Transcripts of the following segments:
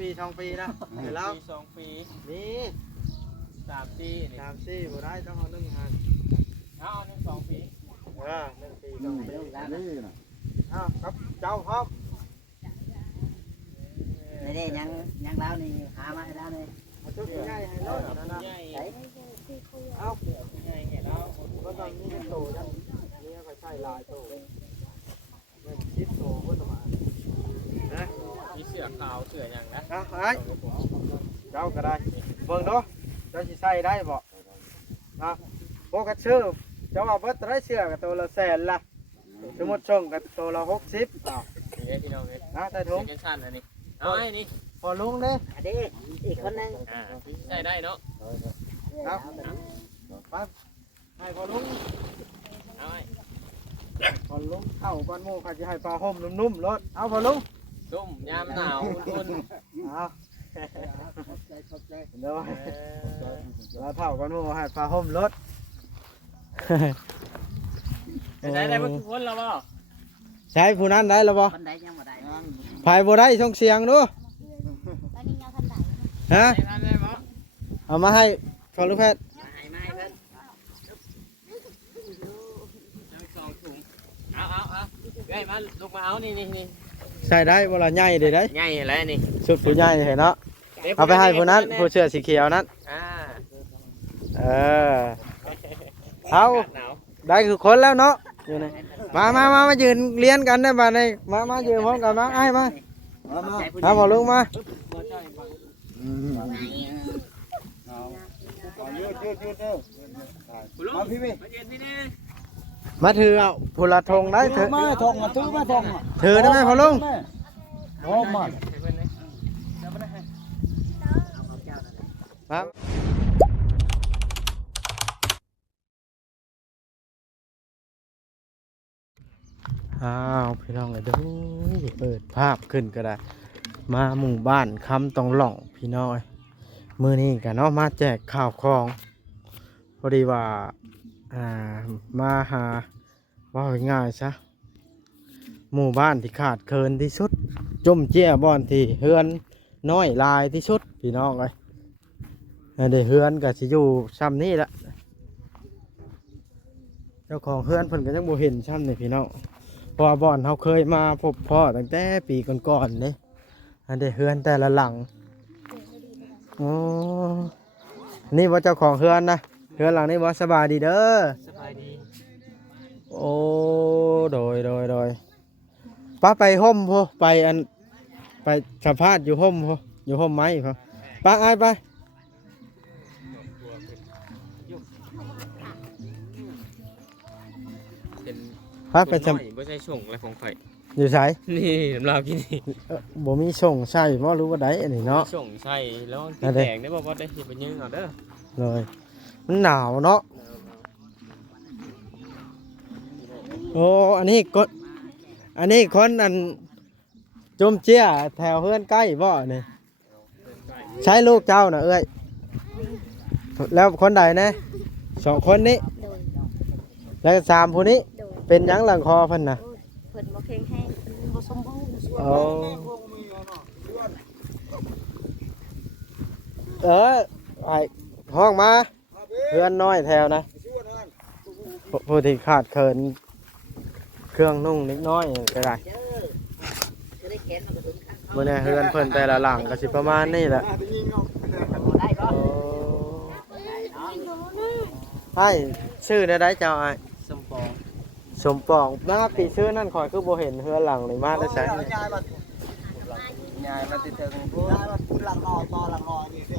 ปี2 ปีนะเดี๋ยวแล้วปี2 ปีนี่3 ปีนี่3 4บ่ได้ต้องเอา1หันเอา1 2 ปี1 ปี2 ปีนี่น่ะครับเจ้าครับนี่ยังแล้วนี่หามาให้แล้วนี่ เอาชุดใหญ่ให้รถนั่นนะ ใหญ่ เอา ใหญ่ให้เรา ก็ต้องมีโตจังนี่ก็ใช้ลายโตมันคิดโตก็ประมาณนะ มีเสือขาวเสือหยังนะ ไอ้เจ้าก็ได้เบิ่งดูเจ้าสิใส่ได้บ่โบกัดชื่อเจ้าว่าเบิดได้เชื่อกับตัวละ100,000ล่ะสมมุติส่งกับตัวละ60นี่พี่น้องเอ้ยใส่ถุง เซ็นชั่นอันนี้เอาไอ้นี่ พอลุงเด้ เด็กอีกคนนึง ใช่ได้เนาะ ครับไปให้พอลุง เอาไอ้ พอลุงเข้าบ้านหมู่เขาจะให้ปลาห่มนุ่มๆรถเอาพอลุง ส้มยามหนาวอุ่น เอาเดี๋ยว ๆ เราเท่ากันหมู่ให้ปลาห่มรถ ได้บ่ทุกคนแล้วบ่ ใช้ผู้นั้นได้แล้วบ่ คนใดยังบ่ได้ ภายบ่ได้ส่งเสียงดู ตอนนี้ยังทันได้ ฮะ ได้บ่ เอามาให้พอลูกแพทย์ มาให้มาให้เพิ่น ทั้ง2 ถุงเอาเอ้ยมาลูกมาเอานี่ ใส่ได้บ่ล่ะใหญ่เด้ได้ ใหญ่แล้วนี่ สุดผู้ใหญ่เห็นเนาะเอาไปให้ผู้นั้นผู้เสื้อสีเขียวนั้น เออเอา หนาว ได้คือคนแล้วเนาะอยู่นี่มายืนเลี้ยนกันได้บ่นี่มายืนพร้อมกันมาให้มาเอาพอลุงมา บ่ใช่ฟัง ยืดมาพี่พี่ มาเย็นที่นี่ มาถือเอาผู้ละธงได้ถือ มาทองมาตื้อมาทอง ถือได้ไหมพอลุง โอ้มา ให้เพิ่นเลยจะบ่ได้ให้ ครับ อ้าวพี่น้องเอ้ยเดูเปิดภาพขึ้นก็ได้มาหมู่บ้านคำตองหล่องพี่น้อยมื้อนี้กันเนาะมาแจกข้าวของพอดีว่ามาหาว่าง่ายๆซะหมู่บ้านที่ขาดเคินที่สุดจมเจี้ยบ่อนที่เฮือนน้อยลายที่สุดพี่น้องเอ้ยได้เฮือนก็สิอยู่ซ้ำนี้ละเจ้าของเฮือนเพิ่นก็ยังบ่เห็นซ้ำนี่พี่น้องเพราะว่าบ่อนเขาเคยมาพบพ่อตั้งแต่ปีก่อนๆเด้อันได้เฮือนแต่ละหลังอ๋อนี่ว่าเจ้าของเฮือนนะเฮือนหลังนี้ว่าสบายดีเด้อ สบายดี โอ้โดยป้าไปห่มพ่อไปอันไปสัมภาษณ์อยู่ห่มพ่ออยู่ห่มไม้พ่อป้าไอ้ไป เป็น ป้าไปสัม บ่ใช่ส่งอะไรของข่อย อยู่ไส นี่สำหรับกินนี่ บ่มีส่งใช่บ่รู้ว่าใดอันนี้เนาะ ส่งใช่แล้ว นั่ กิ น น เด้ แดงได้บ่ได้สิไปยืงเอาเด้อ เลยมันหนาวเนาะโอ้อันนี้คนอันจมเจี้ยแถวเฮือนใกล้บ่นี่ใช้ลูกเจ้าน่ะเอ้ยแล้วคนใดนะ2 คนนี้ โดย แล้วก็3ผู้นี้ โดย เป็นหยังหลังคอเพิ่นน่ะ เพิ่นบ่แข็งแรงเพิ่นบ่สมบูรณ์ เอาไอ้ห้องมาเพื่อนน้อยแถวนะผู้ที่ขาดเคินเครื่องนุ่งนิดน้อยก็ได้ จะได้แขนมาถึงข้าง เมื่อนี้เฮือนเพิ่นแต่ละหลังก็สิประมาณนี้แหละ ได้บ่ โอ้ให้ชื่อได้เจ้าไอ้ สมปอง สมปองมาปีชื่อนั่นคอยคือบ่เห็นเฮือนหลังนี่มาได้ใช้ ยายมาติดถึงพูดพูดหลังงอต่อหลังงอนี่เสีย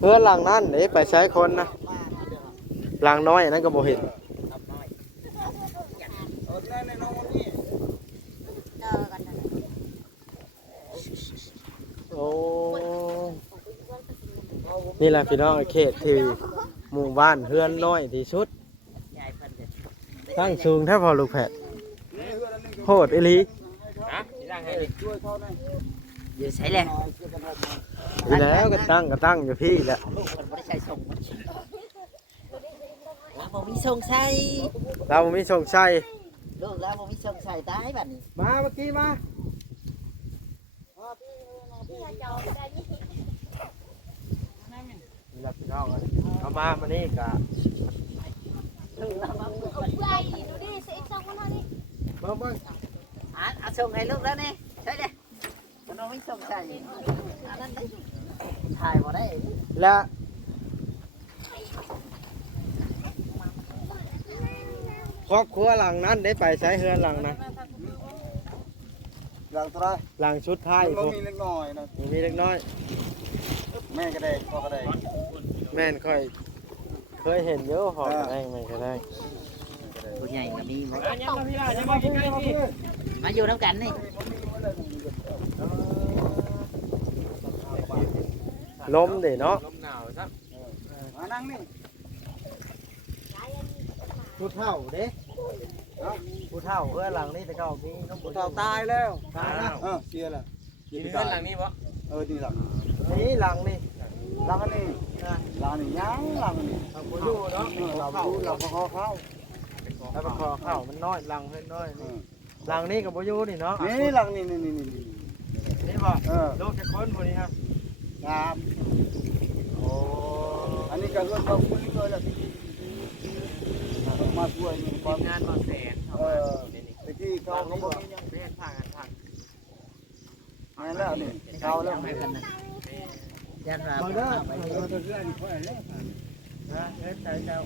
เฮือนหลังนั้นนี่ไปใช้คนนะหลังน้อยอันนั้นก็บ่เห็น เจอกันนั่นแหละ โอ้นี่แหละพี่น้องเขตที่หมู่บ้านเฮือนน้อยที่สุด ยายเพิ่นจะ ตั้งสูงแทบพอลูกแพะโหดอีหลี ฮะสิตั้งให้ดิ ช่วยเขาหน่อย อยู่ใช้แหละ ดีแล้วก็ตั้งอยู่พี่แหละ ลูกเพิ่นบ่ได้ใช้ส่งแล้วบ่มีส่งใส่ เราบ่มีส่งใส่ ลูกแล้วบ่มีส่งใส่ตายบัดนี้ มาเมื่อกี้มา นี่แหละพี่น้องเอ้ยเอามามานี่กะ ดูดิเสียช่องมันเท่านี้ เบิ่ง เอาส่งให้ลูกแล้วนี่ใช่เลยน้องไม่ส่งใส่อันนั้นได้ถ่ายบ่ได้ และครอบครัวหลังนั้นได้ไปใช้เฮือนหลังนะ หลังตัวไร หลังชุดท้าย มัน พวก มีเล็กน้อยนะ มีเล็กน้อย แม่ก็ได้พ่อก็ได้ แม่นค่อยเคยเห็นเยอะหอก็ได้แม่ก็ได้ ผู้ใหญ่ก็มีหมด ยังมาพี่ล่ะยังมาใกล้ๆพี่ มาอยู่น้ำกันนี่ ล้มเด้เนาะ ลมหนาวครับ มานั่งนี่ ผู้เฒ่าเด้ผู้เฒ่าเฮือนหลังนี้แต่เก่ามีน้องบุญ เต่าตายแล้ว ตายแล้ว เสียแล้ว มีเพื่อนหลังนี้บ่ นี่หลัง นี่หลังนี่ หลังนี่หลังนี่ยังหลังนี่ เอาบ่อยู่เนาะ เรา เข้า ดูเราพอเข้า แล้วก็คอเข้ามันน้อยหลังเพิ่นน้อยนี่หลังนี้ก็บ่อยู่นี่เนาะ นี่หลังนี่ นี่บ่ลูกจะคนผู้นี้ครับ ครับ โอ้ อันนี้ก็เงินมาคุยเลยแหละมาช่วยนี่ ทีมงานบ่แสนเข้ามานี่ ไปที่เขาเขาบอก เรียนทางกันทาง นั่นแล้วนี่เขาแล้ว ไปกันนะยันมา มาเด้อ ไป เราจะเลื่อนค่อยแล้ว นะเฮ็ดใจเจ้า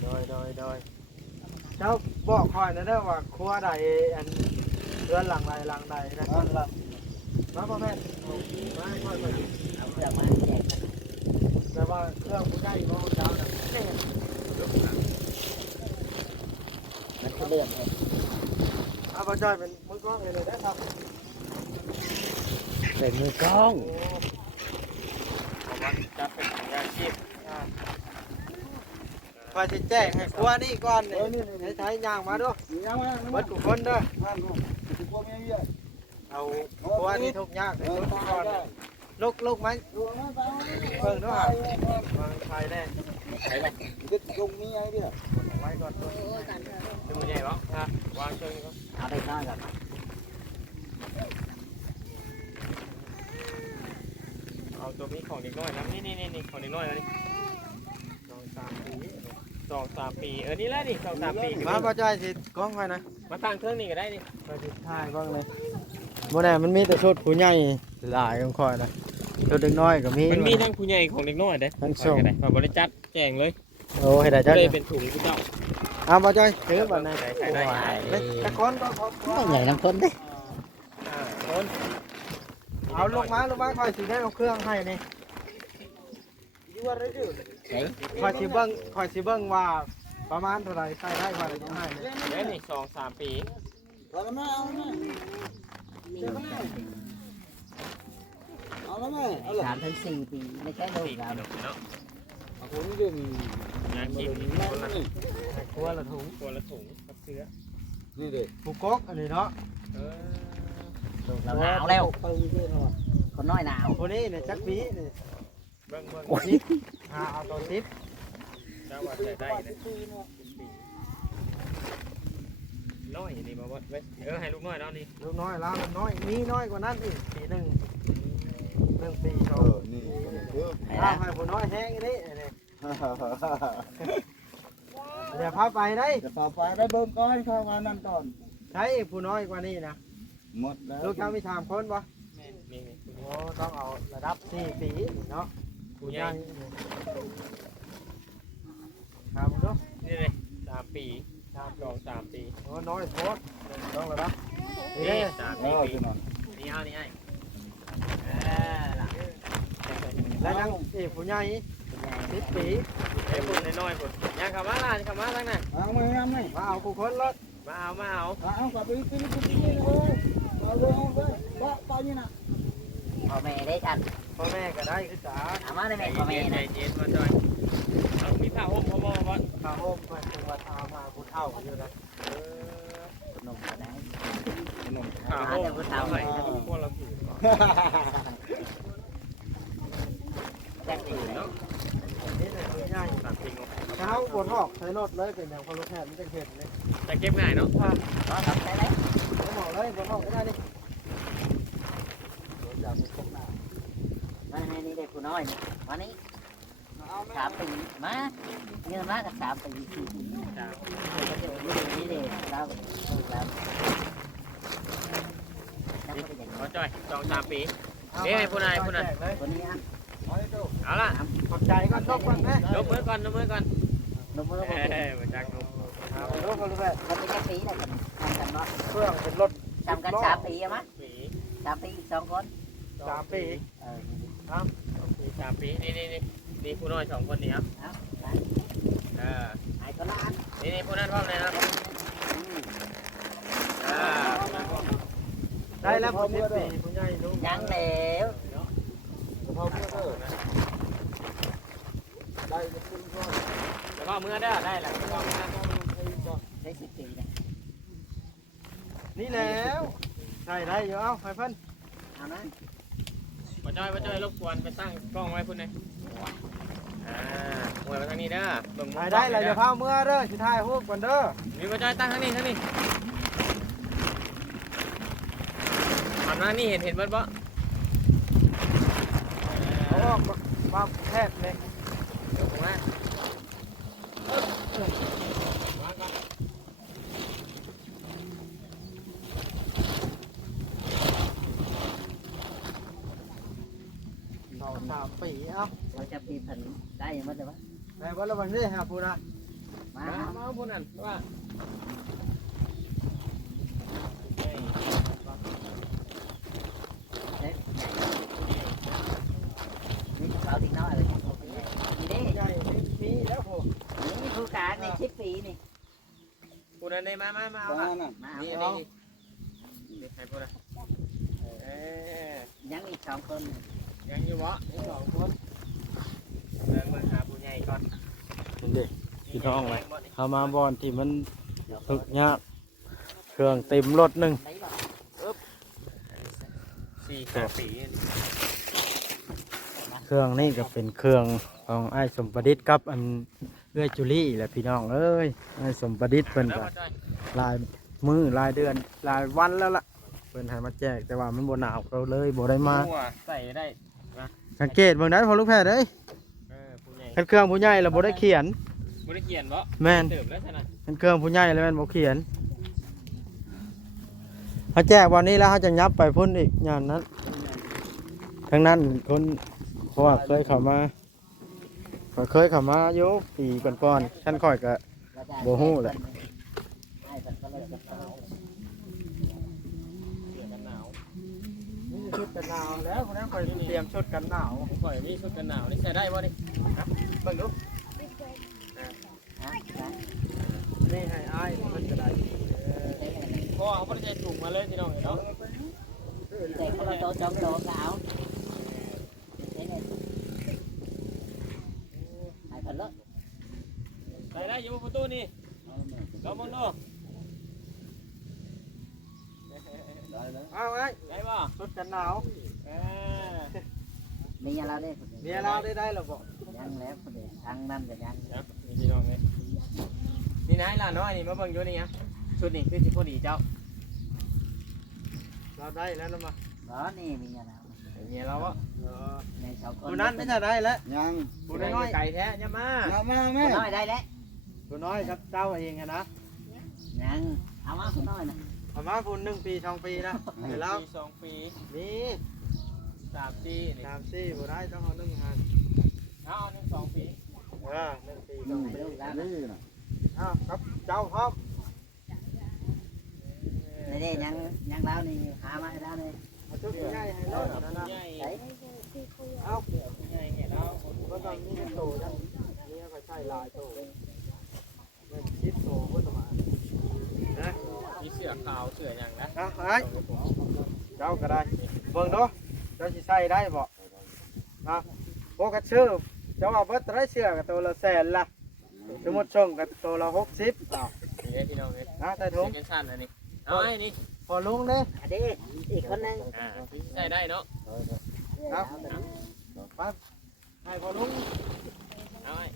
โดยเจ้าบอกคอยนะเด้อว่าครัวใดอันเรือนหลังใดหลังใดนะ นั่นละ มาพ่อแม่มาให้ค่อย เอาเรื่องมาแจกกัน แต่ว่าเครื่องผู้ได้ของเจ้าน่ะ มันก็เรื่องเลย เอาบ่จ้อยเป็นมือกล้องให้เลยได้ครับ เป็นมือกล้อง โอ้ ผมว่าจะเป็นสัญญาชีพ คอยสิแจ้งให้ครัวนี่ก่อนนี่ให้ใช้ย่างมาดู ยังมา เบิดทุกคนเด้อ นั่นนู่นที่พวกนี้เยอะ เอาครัวนี่ทุกข์ยากให้ทุกคนก่อนลูกไหม ดูนะไป เพิ่งด้วยวางไฟแน่ ยึดตรงนี้ไอ้เนี่ย ไว้ก่อน ดูใหญ่บ่ฮะวางเชิงนี้ก็ เอาได้น้อยก่อน เอาตัวนี้ของเด็กน้อยนะนี่ของเด็กน้อยแล้วนี่ 2-3 ปีนี่แหละนี่2-3 ปี มาบ่จ้อยสิกล้องไว้นะ มาตั้งเครื่องนี่ก็ได้นี่ ไปสิถ่ายบ้างเลยบ่แน่มันมีแต่ชุดผู้ใหญ่หลายของคอยนะชุดเด็กน้อยก็มี มันมีทั้งผู้ใหญ่ของเด็กน้อยเด้ ทั้งสอง มาบริจัดแจงเลย โอ้ให้ได้จั ก็ ง เลยเป็นถุงผู้เจ้า เอาบ่จ้อยถือบ่นะ ใส่ได้ แต่คนก็พอ ต้องใหญ่น้ำคนดิ คน เอาลงมาคอยสิได้เอาเครื่องให้นี่ ใช่ คอยสิเบิ่งว่าประมาณเท่าไหร่ใส่ได้คอยจะให้นี่ นี่2-3 ปี เอาละแม่เอาละแม่เอาละแม่เอาละ 3-4 ปีไม่ใช่ลูกเรา เนาะ เอาคนนี้ดึง งานกิน คนละนี่ ครัวละถุง ตัวละถุงกับเสื้อ นี่เด็ก ผู้กกอันนี้เนาะ ลูกเราหนาวแล้ว ไปเรื่อยๆว่ะ คนน้อยหนาว ผู้นี้เนี่ยจักปีนี่ เบิ่ง เอาตัวทิป เจ้าว่าใส่ได้นะน้อยนี่มาวัดไว้ให้ลูกน้อยแล้วนี่ ลูกน้อยแล้วมันน้อยมีน้อยกว่านั้นอีกปีหนึ่ง1 ปี เอ เขา อนี่เออ ถ้าให้ผู้น้อยแห้งนี่เดี๋ยวพาไปได้ จะต่อไปได้เบิ่งก้อนเข้ามานั่นก่อน ใช้ผู้น้อยกว่านี้นะ หมดแล้ว ลูกเจ้ามีถามคนปะ นี่ โอ้ต้องเอาระดับ4 ปีเนาะ ผู้ใหญ่ ถามดู นี่เลย3 ปี2-3 ปี โอ้น้อยโพดต้องระดับ นี่ นี่ เออ 3 ปี ที่นอน นี่เอานี่ให้ แล้วยังอีกผู้ใหญ่10 ปี ไอ้คนน้อยๆคนยังเข้ามาล่ะเข้ามาทั้งนั้น เอาไม่ทำนี่ มาเอากูคนรถ มาเอา เอากลับไปกินเลยเอาเลยเอาเลยป้านี่นะ พ่อแม่ได้กัน พ่อแม่ก็ได้คือจ๋า เอามาได้ไหม ใจ พ่อแม่ เย็นใจ นะ เย็นมาจอยเอามีผ้าห่มพอมอบ่ ข้าโฮมมาถึงว่าทำมาผู้เฒ่าอยู่นะ ขนมก็ได้ ผ้าห่มเอาไว้พวกเราถือ แจ้งดีเลย นี่เนี่ยผู้ใหญ่ ตัดทิ้ง เช้าบนออกใช้รถเลยเป็นอย่างพอรถแทนมันจะเห็นเลย แต่เก็บง่ายเนาะ ก็ทำได้เลย เข้าก็ได้ดิ มาให้นี่เด็กผู้น้อยนี่มานี่ เอาไหม 3 ปีมาเงินมากับ3 ปี4 ปีก็จะอยู่นี่เด็กเราแล้ว ขอจอย2-3 ปีเอ้ยผู้นาย คนนี้อ่ะ เอาล่ะ ขอบใจก่อนลบก่อนแม่ ยกมือก่อน นมมือ เอ้ บ่ ยมาจากนม เอาลบก่อนลูกแม่ มันเป็นแค่ปีนะกันทำกันเนาะ เครื่องเป็นรถ ทำกัน3 ปีอะมั้ย ปี 3 ปีอีก2 คน 3 ปี 3 ปีนี่ผู้น้อย2 คนนี่ครับเออ ไอ้ก็ล้าน นี่ผู้นั้นพร้อมเลยครับอ่า ได้แล้วผม10 ปีผู้ใหญ่ลูก ยังแล้ว เขาเพื่อเด้อได้จะขึ้นก่อน แล้วก็มือเด้อได้แล้วก็มือ ได้10 ปีนะ นี่แล้วได้อยู่เอ้าให้เพิ่น เอานะ มาจอยรบกวนไปตั้งกล้องไว้พุ่นเลยมวยมาทางนี้เด้อเบิ่ง ได้แล้วอย่าพาเมื่อเด้อสิถ่ายรูปก่อนเด้อ มีมาจอยตั้งทางนี้หันมานี่เห็นเบิดบ่ เอาออกมาแทบเลย เดี๋ยวผมนะ เรา3 ปีเอ้า เราจะปีผันได้ยังไงวะ ได้บ่ละวันนี้ฮะปูนะ มา มาพุ่นนั่นว่า นี่เขาที่น้อยเลยนี่ ใหญ่มีแล้วโห นี่ผู้การใน10 ปีนี่ พุ่นนั่นได้มาเอาค่ะ มา นี่ เอา นี่ให้พุ่นนะ ยังอีก2 คน ยังอยู่บ่อีก2 คนเดินมาหาผู้ใหญ่ก่อน นี่เด็กพี่น้องเลยเอามาบอนที่มันทุกยากเครื่องเต็มรถหนึ่ง ได้บ่ 4-5 ปี เครื่องนี่ก็เป็นเครื่องของไอ้สมประดิษฐ์กับอันเอื้อยจุลี่แหละพี่น้องเอ้ยไอ้สมประดิษฐ์เพิ่น แล้ว ก็ มาจอย หลายมือหลายเดือนหลายวันแล้วล่ะเพิ่นให้มาแจกแต่ว่ามันบ่หนาวเราเลยบ่ได้มา ใส่ได้ สังเกตเบิ่งได้พอลูกแพทย์เอ้ย ผู้ใหญ่ คันเครื่องผู้ใหญ่เราบ่ได้เขียน บ่ได้เขียนบ่ แม่น เติมแล้วใช่ไหม คันเครื่องผู้ใหญ่แล้วแม่นบ่เขียนเขาแจกวันนี้แล้วเขาจะยับไปพุ่นอีกอย่างนั้นทั้งนั้นคนเพราะว่าเคยเข้ามาอยู่ปีก่อนๆฉันค่อยก็ บ่ฮู้แหละ ให้เพิ่นก็เลยจะเอา เสื้อกันหนาว นี่ชุดกันหนาวแล้วคนนั้นคอยเตรียมชุดกันหนาว ข่อยนี่ชุดกันหนาวนี่ใส่ได้บ่นี่ เบิ่งดู ฮะ นี่ให้อ้ายมันจะได้ เพราะว่าเขาบ่ได้ใส่ถุงมาเลยพี่น้องเนาะ แต่คนละโตะ2 โตะก็เอาให้เพิ่นเลย ใส่ได้อยู่ประตูนี่ลองมองดู เอาไอ้ ได้บ่ ชุดกันหนาว มีอะไรได้ เมียเราได้หรอบ่ ยังแล้วคนเดียวทางนั้นก็ยัง ครับนี่พี่น้องเลยนี่นายล่ะน้อยนี่มาเบิ่งอยู่นี่ฮะชุดนี้คือสิพอดีเจ้า เราได้แล้วนะมา บ่นี่มีอะไร เมียเราบ่ ใน2 คน ผู้นั้นไม่ใช่ได้แล้ว ยัง ผู้น้อย ไก่แท้ยังมา มาแม่ ผู้น้อยได้แล้ว ผู้น้อยครับเจ้าเองนะ ยังเอามาผู้น้อยนะ ประมาณผู้1 ปี 2 ปีนะเดี๋ยวเรา ปี2 ปี นี่ 3 ปีนี่ 3 4ผู้ได้ต้องเอา1หัน เอา1 2 ปี 1 ปี ลู 2 ก ปี แล้ว นี่นะ อ้าวครับเจ้าพร้อม นี่ยังแล้วนี่หามาให้แล้วนี่ เอาชุดใหญ่ให้รถนะนะ ใหญ่ ไอ้ เอา ใหญ่เห็นแล้ว ก็ต้องมีโตจังนี่ก็ใช่ลายโตไม่คิดโตพุ่นมานะ มีเสื้อขาวเสื้อหยังนะ เอาไอ้เจ้าก็ได้เบิ่งดูเจ้าสิใส่ได้บ่นะโอ้กระชื่อเจ้าเอาเบิดได้เสื้อกับตัวละ100,000ล่ะสมมุติส่งกับตัวละ60อ้าว นี่พี่น้องเลย นะใส่ถุง เซ็นชั่นอันนี้เอาไอ้นี่ พอลุงเด้ อันนี้อีกคนนึง ใส่ได้เนาะ ครับไปให้พอลุง เอาไอ้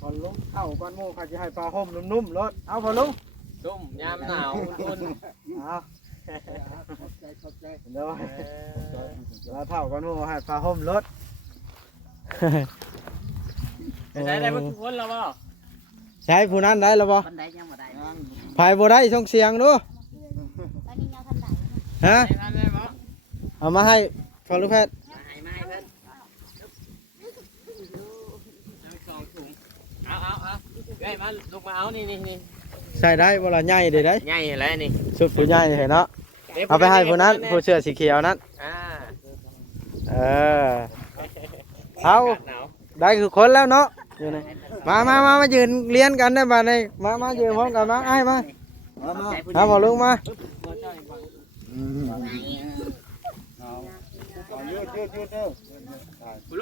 พอลุงเข้าก้อนหมูเขาจะให้ปลาห่มนุ่มๆรถเอาพอลุง ตุ้มยามหนาวอุ่น เอา เนาะแล้วเท่ากันว่าให้ผ้าห่มรถ ได้เบิ่งทุกคนแล้วบ่ ใช้ผู้นั้นได้แล้วบ่ คนใดยังบ่ได้ ไผบ่ได้ส่งเสียงดู ตอนนี้ยังทันได้ ฮะ ได้บ่ เอามาให้พอลูกแพทย์ มาให้เพิ่น 2ถุงเอาเฮ้ยมาลูกมาเอานี่ ใส่ได้บ่ล่ะใหญ่เด้ได้ ใหญ่แล้วนี่ สุดผู้ใหญ่เห็นเนาะเอาไปให้ผู้นั้นผู้เสื้อสีเขียวนั้น อ่า เออเอาได้คือคนแล้วเนาะอยู่นี่มายืนเลี้ยนกันได้บ่ในมายืนพร้อมกันมาไอ้มาเอาพอลูกมา ยืด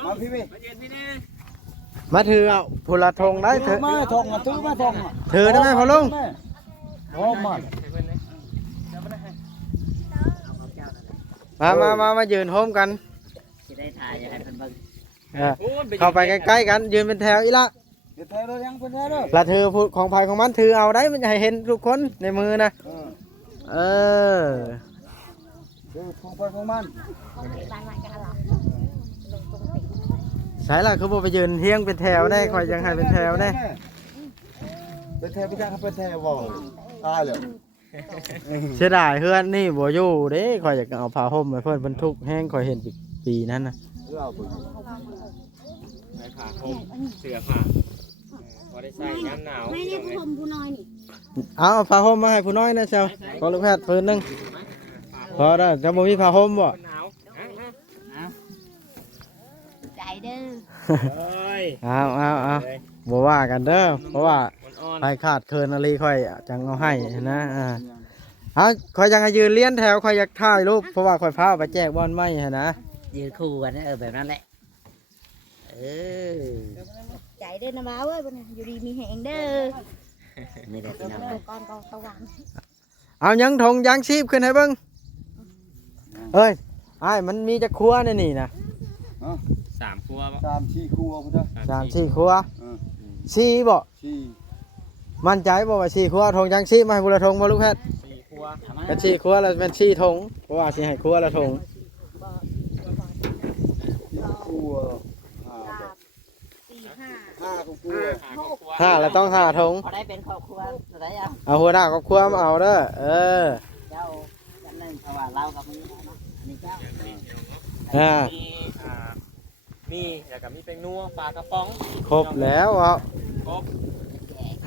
มาพี่ มาเย็นพี่นี่ มาถือเอาผู้ละธงได้เถอะ มาทงมาตื้อมาทง ถือได้ไหมพอลุง โอ้มัน มายืนพร้อมกัน สิได้ถ่ายให้เพิ่นเบิ่ง เออเข้าไปใกล้ๆกันยืนเป็นแถวอีละ เดี๋ยวเธอเรายังเป็นแน่เลย ละถือผู้ของภัยของมันถือเอาได้มันจะให้เห็นทุกคนในมือนะเออ เดี๋ยวคงไปของมัน คนที่บ้านมันกันหรอลงตรงติ ใช่ล่ะคือบ่ไปยืนเฮียงเป็นแถวได้คอยยังให้เป็นแถวได้ เป็นแถวพี่จ้าเขาเป็นแถวบ่ตายเลย เสียดายเพื่อนนี่บ่อยู่เด้คอยอยากเอาผ้าห่มไปเพิ่นบรรทุกแห้งคอยเห็นปีนั้นนะ เราไป ใส่ผ้าห่มเสื้อผ้าพอได้ใส่ยามหนาว ไม่ได้ผู้ชมผู้น้อยนี่ เอาผ้าห่มมาให้ผู้น้อยนะเจ้าขอลูกแพทย์ปืนหนึงพอได้จะบ่มีผ้าห่มบ่ หนาว ใจเด้อ เอ้ย เอาบ่ว่ากันเด้อเพราะว่า อ่อน ใครขาดเคินอะไรค่อยจังเอาให้นะเอาคอยยังให้ยืนเลี้ยนแถวคอยอยากถ่ายรูปเพราะว่าคอยพาไปแจกบอลไม้ฮะนะ ยืนคู่กันแบบนั้นแหละใจเด้อนะมาเว้ยอยู่ดีมีแหงเด้อ นี่แหละพี่น้อง ก่อนก็สว่าง เอายังทงยังชีพขึ้นให้เบิ่งเอ้ยไอ้มันมีจะครัวนี่นะ 3ครัวบ่ 3-4ครัวพุ่นเด้อ 3-4ครัว4บ่ 4 มั่นใจบ่ว่า4ครัวทงยังชีพมาให้บุรทงบ่ลูกแพทย์ 4ครัว กัน4ครัวแล้วเป็น4ทงเพราะว่าสิให้ครัวละทง ครัว 4 5 5ครัว 5แล้วต้อง5ทง พอได้เป็นครอบครัวเท่าไหร่อ่ะ เอาหัวหน้าครอบครัวมาเอาเด้อเออ เจ้าจำนึงเพราะว่าเรากับมึงนี่เจ้า มีแล้วก็มีเป็นนัวปลากระป๋อง ครบแล้วเอา ครบ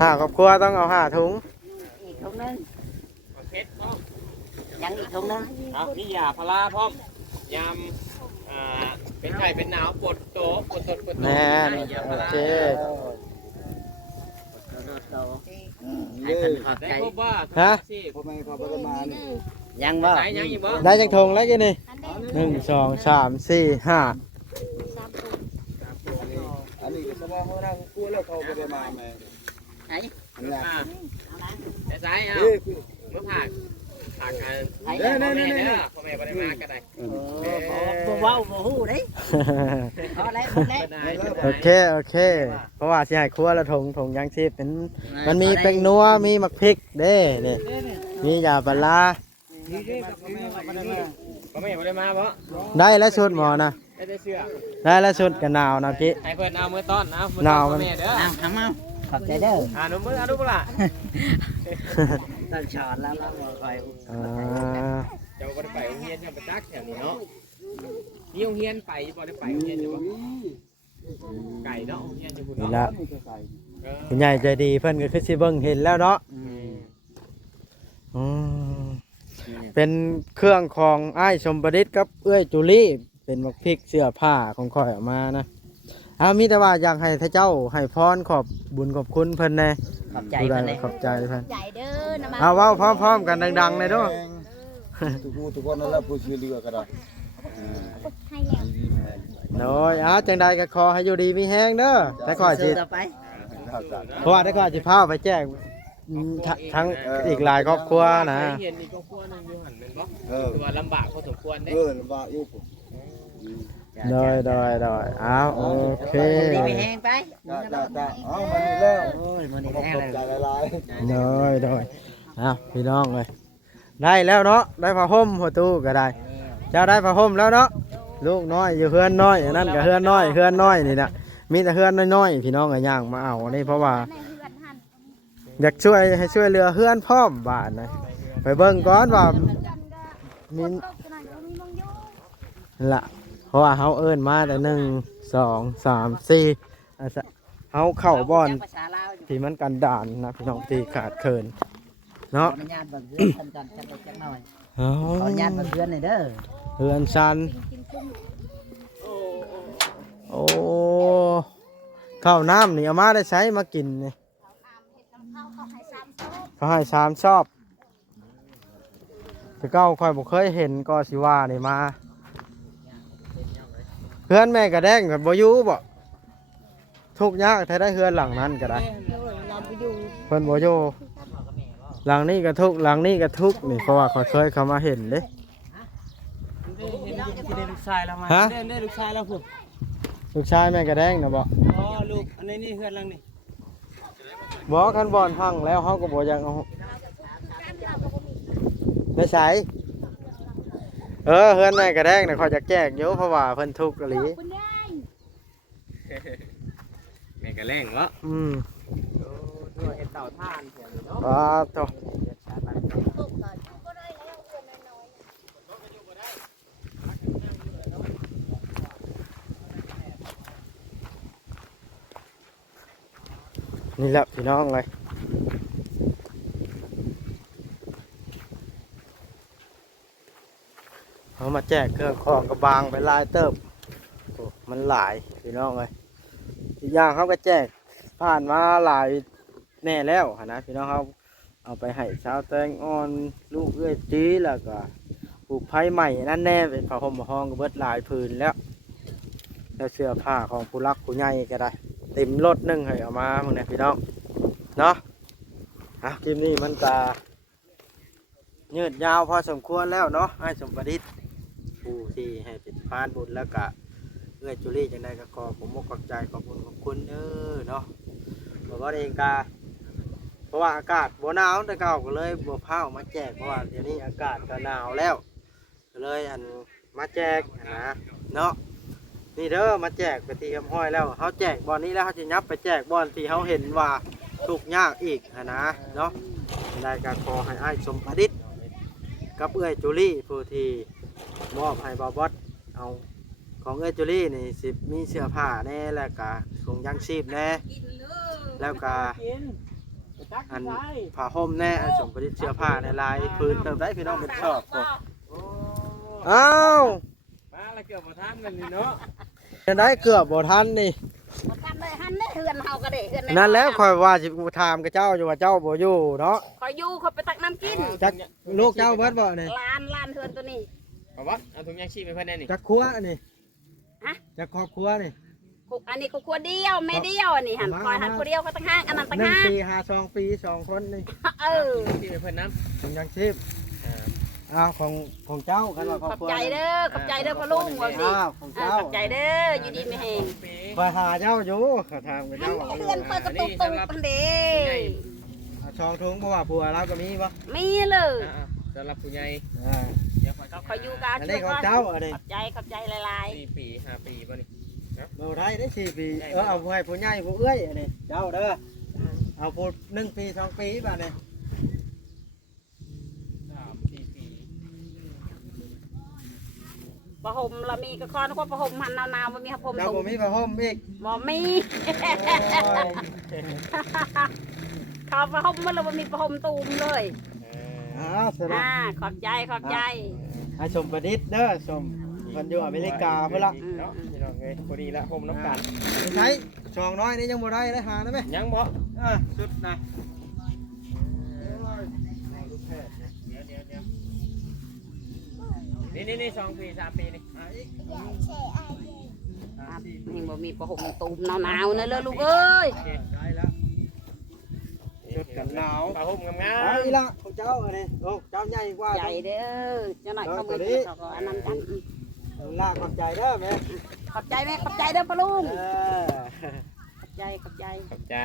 5ครอบครัวต้องเอา5ถุง อีกถุงนึง เพชรเนาะ ยังอีกถุงนึง เอามียาพาราพร้อมยามเป็นไข้เป็นหนาวปวดโตปวดตดปวดโต แน่น ยา โอ พารา เค ให้เพิ่นขอบ ได้ ใจ ครบว่า ฮะ สิ พ่อแม่เขาบ่ได้มานี่ ยังบ่ ใส่ยังอีกบ่ ได้จังทงแล้วกี่นี่ อันเด้อ 1 2 3 4 5 3 อันนี้ก็สบายเฮานั่งครัวแล้วเขาบ่ได้มาแม่ ไอ้ อันนี้ แต่ใส่เอา เอ้ย เมื่อผักกัน ไอ้ พ่อแม่เด้อพ่อแม่บ่ได้มาก็ได้ บ่เว้าบ่ฮู้เด้พอแล้วหมดแล้ว โอเคโอเค เพราะว่าสิให้ครัวละทงยังชีพเป็นมันมีเป็งนัวมีหมักพริกเด้นี่มียาปลาร้า พ่อแม่บ่ได้มาบ่ ได้แล้วชุดหมอนะ ได้เสื้อ ได้แล้วชุดกันหนาวนะพี่ ให้เพิ่นเอามือต้อนเอามือต้อนพ่อแม่เด้อ เอาทำเอาขอบใจเด้อ หนูมือเอาดูบ่ล่ะ ต้องสอนแล้วเราคอย อ่า เจ้าบ่ได้ไปโรงเรียนยังไปตักแถวนี้เนาะนี่โรงเรียนไปบ่ได้ไปโรงเรียนอยู่บ่ไก่เนาะโรงเรียนอยู่พุ่น นี่ เนาะ ละคุณใหญ่ใจดีเพิ่นก็คือสิเบิ่งเห็นแล้วเนาะอืมเป็นเครื่องของอ้ายชมประดิษฐ์กับเอื้อยจุลี่เป็นหมักพริกเสื้อผ้าของข่อยออกมานะมีแต่ว่าอยากให้ท่านเจ้าให้พรขอบบุญขอบคุณเพิ่นแน่ ขอบใจ ดูได้ เพิ่นเลย ขอบใจเพิ่น ใจเด้อนะมา เอาเว้าพร้อมๆกันดังๆเลยเด้อ ทุกคนนั่นแหละผู้ช่วยเหลือก็ได้ ให้แล้ว โดยจังใดก็ขอให้อยู่ดีมีแฮงเด้อแต่ก่อนสิ ต่อไป เพราะว่าแต่ก่อนสิพาไปแจ้งทั้งอีกหลายครอบครัวนะ เรียนอีกครอบครัวนึงอยู่หั่นแม่นบ่ Ừ. คือว่าลำบากพอสมควรเด้ ลำบากอยู่ โดยเอาโอเค ดีไปแห้งไป จ้าเอามานี่แล้ว โอ้ยมันนี่ ขอบ แห้ง ใจ เลย หลาย โดยเอาพี่น้องเลย ได้แล้วเนาะได้ผ้าห่มหัวตู้ก็ได้เจ้าได้ผ้าห่มแล้วเนาะลูกน้อยอยู่เฮือนน้อยอันนั้นก็เฮือนน้อยนี่นะมีแต่เฮือนน้อยๆพี่น้องก็ย่างมาเอานี่เพราะว่า ในเฮือนหัน อยากช่วยให้ช่วยเหลือเฮือนพร้อมบ้านนะไปเบิ่งก่อนว่า เฮือนก็ มี ตกขนาดก็มีมองอยู่ ละเพราะว่าเฮาเอิ้นมาแต่1 2 3 4อาจจะเฮาเข้าบ่อน ภาษาลาวอยู่ ที่มันกันดานนะพี่น้องที่ขาดเคินเนาะ ขออนุญาตเบิ่งเพื่อนเพิ่นก่อนจักหน่อย เอ้า ขออนุญาตเบิ่งเพื่อนหน่อยเด้อ เฮือนชัน กินกุ้ง โอ้ข้าวน้ำนี่เอามาได้ใช้มากินนี่ เขาให้3โซ่เขาให้3ชอบแต่เก้าค่อยบ่เคยเห็นก็สิว่านี่มาเฮือนแม่กระแดงกับบ่อยู่บ่ทุกข์ยากแท้ได้เฮือนหลังนั้นก็ได้ เราไปอยู่ เพิ่นบ่อยู่หลังนี้ก็ทุกข์หลังนี้ก็ทุกข์นี่เพราะว่าข้อยเคยเข้ามาเห็นเด้ เห็นได้ลูกชายแล้วมา ฮะ ได้ลูกชายแล้วพุ่น ลูกชายแม่กระแดงนะบ่ อ๋อลูกอันนี้นี่เฮือนหลังนี่ บ่คันบ่อนพังแล้วเฮาก็บ่อยากเอาไม่ใช่เฮือนแม่กระแดงน่ะเขาจะแจกอยู่เพราะว่าเพิ่นทุกข์อีหลี คุณยาย แม่ก็แรงเนาะ อืม ตัวเฮ็ดเต่าท่านแถวนี้เนาะ โต ตกก่อนก็ได้แล้วเฮือนน้อย นี่แหละพี่น้องเลยเอามาแจกเครื่องของกระบางไปลายเติบโอ้มันหลายพี่น้องเลยอีกอย่างเขาก็แจกผ่านมาหลายแน่แล้วหั่นนะพี่น้องเขาเอาไปให้ชาวแตงอ่อนลูกเอ้ยจีแล้วก็ปลูกไผ่ใหม่นั่นแน่เป็นผ้าห่มผ้าห้องก็เบิดหลายผืนแล้วแล้วเสื้อผ้าของผู้รักผู้ใหญ่ก็ได้เต็มรถหนึงให้เอามามึงเนี่ยพี่น้องเนาะคลิปนี้มันจะยืดยาวพอสมควรแล้วเนาะให้สมประดิษฐ์ผู้ที่ให้เป็นพานบุญแล้วก็เอื้อจุลีจังไดก็ขอผมมกขอบใจขอบคุณเนาะบอกว่าเองกาเพราะว่าอากาศบ่หนาวแต่เก่าก็เลยบ่พาออกมาแจกเพราะว่าเดี๋ยวนี้อากาศก็หนาวแล้วก็เลยมาแจกนะเนาะนี่เด้อมาแจกไปที่คำห้อยแล้วเขาแจกบอลนี้แล้วเขาจะยับไปแจกบอลที่เขาเห็นว่าทุกข์ยากอีกนะเนาะได้ก็ขอให้อ้ายสมประดิษฐ์กับเอื้อยจุลีผู้ที่มอบให้บอบอสเอาของเอื้อยจุลีนี่สิมีเสื้อผ้าแน่แล้วก็ถุงยางชีพแน่แล้วก็อันผ้าห่มแน่อันสมประดิษฐ์เสื้อผ้าในลายพื้นเติมได้พี่น้องเป็นชอบก็อ้าว มาแล้วเกือบบ่ทันนั่นนี่เนาะ จะได้เกือบบ่ทันนี่ ๆบ่ทำเลยหันได้เฮือนเฮาก็ได้เฮือน นั่นแล้วคอยว่าสิถามกับเจ้าอยู่ว่าเจ้าบ่อยู่เนาะ คอยอยู่เขาไปตักน้ำกิน จักลูกเจ้าเบิดบ่นี่ ลานเฮือนตัวนี้ เอาวะเอาถุงยางชีพให้เพิ่นแน่นี่ จักครัวนี่ ฮะ จักครอบครัวนี่ อันนี้ก็ครัวเดียวแม่เดียวอันนี้หันคอยหันครัวเดียวก็ตั้งห้างอันนั้นตั้ง 1 ห้าง ปี52 ปี2คนนี่ เออ ที่ให้เพิ่นนำ ถุงยางชีพอ้าวของเจ้ากันว่าครอบ ขอบ ครัว ใจเด้อขอบใจเด้อพ่อลุงว่าสิ อ้าวของเจ้า ขอบใจเด้ออยู่ดีไม่แห้ง ปี คอยหาเจ้าอยู่เขาถามกับ หั เจ้าน เฮือนเปิดกระตุกตุกพันเด้ เอาช่องถุงเพราะว่าผัวเราก็มีบ่ มีเลย สำหรับผู้ใหญ่ อ่า เดี๋ยวขอ ก็คอยอยู่กัน อันนี้ของเจ้าอันนี้ ขอบใจหลาย 4 ปี 5 ปีบ่นี่ เราได้4 ปีเอาผู้ให้ผู้ใหญ่ผู้เอื้อยอันนี้เจ้าเด้อเอาผู้1 ปี 2 ปีป่ะนี่ 3 4 ปี ๆประหมเรามีกระคอนก็ประหมหันหนาวๆบ่มีประหม เจ้า ตุ่ บ่ ม มีผ้าห่มอีก บ่มีเขาประหมมันเราบ่มีประหมตุ่มเลย อ้าวสนับ ขอบใจขอบใจ ให้ชมประดิษฐ์เด้อชมมันอยู่อเมริกาเพื่อละ เนาะพี่น้องเอ้ยพอดีละห่มน้ำกัน ใช้ช่องน้อยนี่ยังบ่ได้ได้หาได้ไหม ยังบ่ สุดนะ นี่2 ปี 3 ปีนี่ นี่บ่มีประหมตุ่มหนาวๆนั่นเลยลูกเอ้ย ได้แล้วชุดกันหนาว ผ้าห่มงาม ไอ้ละของเจ้าอันนี้โอ้เจ้าใหญ่กว่า ใจเด้อเจ้าหน่อยเขามือเขาก็อันนั้นกัน ลากขอบใจเด้อแม่ ขอบใจแม่ขอบใจเด้อพ่อลุง เออ ขอบใจ ใจขอบใจ ขอบใจ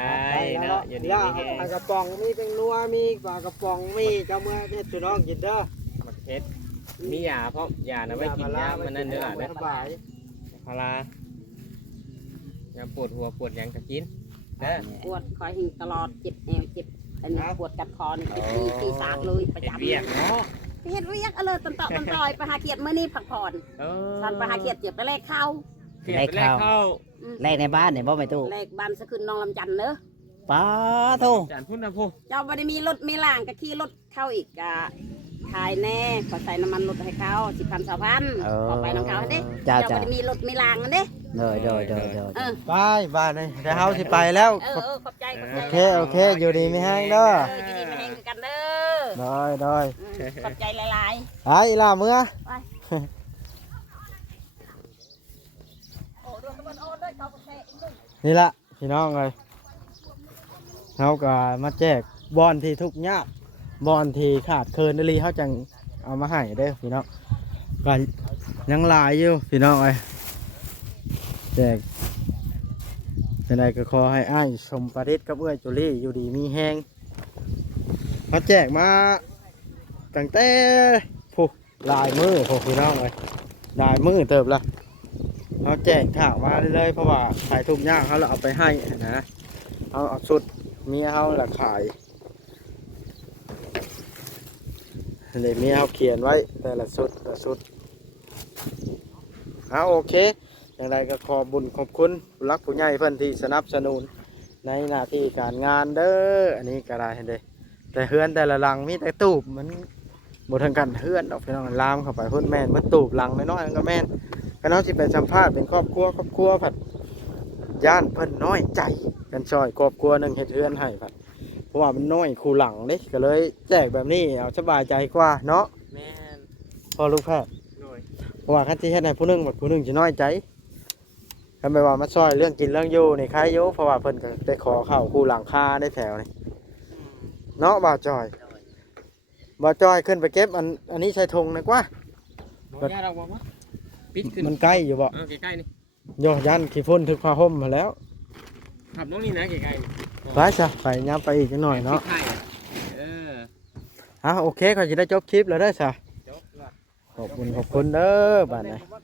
เนาะอยู่ดี ย่า มี เอา แฮ ปลาง กระป๋องมีเป็นนัวมีปลากระป๋องมีเจ้าเมื่อเฮ็ดจุน้องกินเด้อ มักเฮ็ดมียาพร้อมยานะไว้กินยามันนั่นเด้อล่ะเด้อ สบาย พารายาปวดหัวปวดหยังก็กินเด้อ ปวดคอยหิงตลอดเจ็บแอวเจ็บอันนี้ปวดกัดคอนี่ปีศาจเลยประ เฮ็ด จำ เวียกเนาะ เฮ็ดเรียกเอาเลยตันต่อตันต่อยไปหาเขียดมื้อนี้พักผ่อน เออ สันไปหาเขียดเจ็บไปแลกข้าว เขียนไปแลกเข้า แรกในบ้านเนี่ยบ่ไปตู้ แลกบ้านสะขึ้นน้องลำจันทน์เด้อ ป้าโท จานพุ่นนะผู้ เจ้าบ่ได้มีรถมีล่างก็ขี่รถเข้าอีกก็ขายแน่ขอใส่น้ำมันรถให้เขา10,000 20,000ขอไปน้องเขาเด้ จ้า เจ้า จ้า บ่ได้มีรถมีล่างกันเด้ โดย เออ ไปบ้านนี่เดี๋ยวเฮาสิไปแล้ว ขอบใจขอบใจ โอเคโอเคอยู่ดีมีแห้งเด้อ อยู่ดีมาแห่งคือกันเด้อ ได้ได้ ขอบใจหลาย ไอ้ล่ะเมื่อ ๆไปโอ้ดวงกระบวนโอ้ด้วยเขาก็แท้อีกด้วย นี่ละพี่น้องเลยเฮาก็มาแจกบอลที่ทุกข์ยากบอลที่ขาดเคินอีหลีเฮาจังเอามาให้เด้อพี่น้องก็ยังหลายอยู่พี่น้องเอ้ยแจกจังไดก็ขอให้อ้ายสมประดิษฐ์กับเอื้อยจุลี่อยู่ดีมีแฮงมาแจกมาตั้งแต่ผู้ลายมือพวกพี่น้องเอ้ยลายมือเติบละเขาแจกข่าวมาเรื่อยๆเพราะว่าขายทุกอย่างเขาเราเอาไปให้นะเอาสุดเมียเขาละขายเลยเมียเขาเขียนไว้แต่ละสุดเอาโอเคอย่างไรก็ขอบุญขอบคุณผู้รักผู้ใหญ่เพื่อนที่สนับสนุนในหน้าที่การงานเด้ออันนี้ก็ได้เห็นเด้แต่เฮือนแต่ละหลังมีแต่ตูบมันบทางการเฮือนออกไปน้องลามเข้าไปพุ่นแม่นมันตูบหลังน้อยๆนั่นก็แม่นก็น้องที่ไปสัมภาษณ์เป็นครอบครัวผัดย่านเพิ่นน้อยใจกันช่อยครอบครัวหนึ่งเฮ็ดเฮือนให้ผัดเพราะว่ามันน้อยคู่หลังเด้ก็เลยแจกแบบนี้เอาสบายใจกว่าเนาะ แม่น พอลูกแพทย์ หน่อย เพราะว่าคันที่เฮ็ดให้ผู้หนึงบัดผู้หนึงจะน้อยใจคันไปว่ามาซอยเรื่องกินเรื่องอยู่นี่ใครอยู่เพราะว่าเพิ่นก็ได้ขอเข้าคู่หลังคาได้แถวนี่เนาะบ่าวจอยบ่าวจอยขึ้นไปเก็บอันนี้ใส่ธงนะกว่า บ่ยาเราบอกว่าปิดขึ้น มันใกล้อยู่บ่ ใกล้ๆนี่ โยยันขี้ฝุ่นถึกผ้าห่มมาแล้ว ขับน้องนี่นะใกล้ๆนี่ ไปจ้ะไปย้ำไปอีกจักหน่อยเนาะ ปิดไข่เออ โอเคเขาจะได้จบคลิปแล้วได้อจ้ะ จบละ ขอบคุณเด้อบ้านไหน บ่